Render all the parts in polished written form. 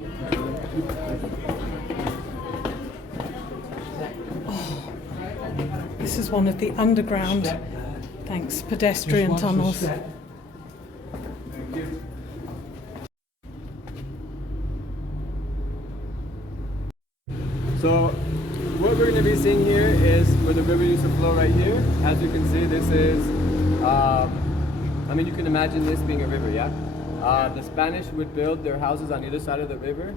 Oh, this is one of the underground, thanks, pedestrian tunnels. So what we're going to be seeing here is where the river used to flow right here. As you can see, this is, I mean, you can imagine this being a river, yeah? The Spanish would build their houses on either side of the river.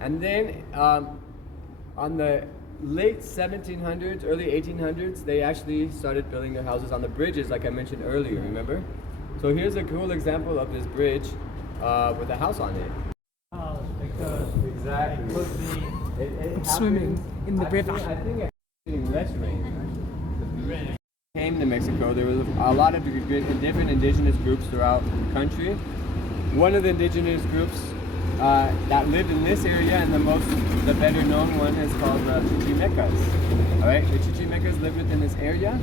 And then on the late 1700s, early 1800s, they actually started building their houses on the bridges like I mentioned earlier, remember? So here's a cool example of this bridge with a house on it. Exactly. Swimming in the river. I think it's getting less rain. Came to Mexico, there was a lot of different indigenous groups throughout the country. One of the indigenous groups that lived in this area, and the better known one, is called the Chichimecas. All right, the Chichimecas live within this area,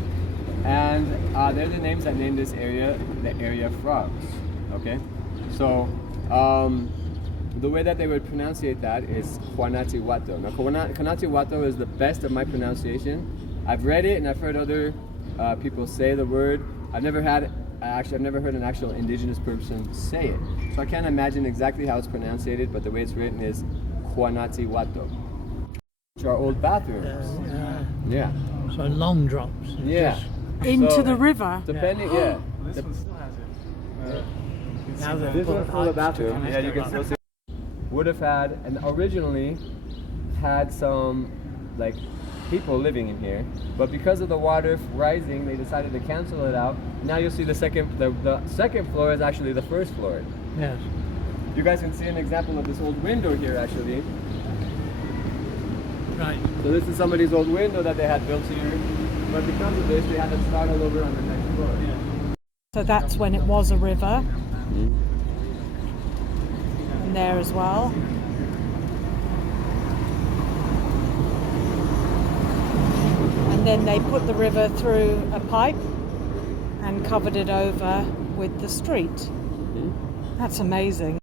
and they're the names that named this area the area of frogs. Okay, so the way that they would pronunciate that is Guanajuato. Now, Guanajuato is the best of my pronunciation. I've read it and I've heard other people say the word. I've never heard an actual indigenous person say it. So I can't imagine exactly how it's pronounced, but the way it's written is Guanajuato. Which are old bathrooms. Yeah. So long drops. Yeah. Into the river. Depending, yeah. This one still has it. Now This one's full of bathroom. Yeah, you can still see. Would have had, and originally had some like people living in here, but because of the water rising, they decided to cancel it out. Now you'll see the second floor is actually the first floor. Yes. You guys can see an example of this old window here actually. Right. So this is somebody's old window that they had built here, but because of this, they had to start all over on the next floor. Yeah. So that's when it was a river. And there as well. And then they put the river through a pipe and covered it over with the street. That's amazing.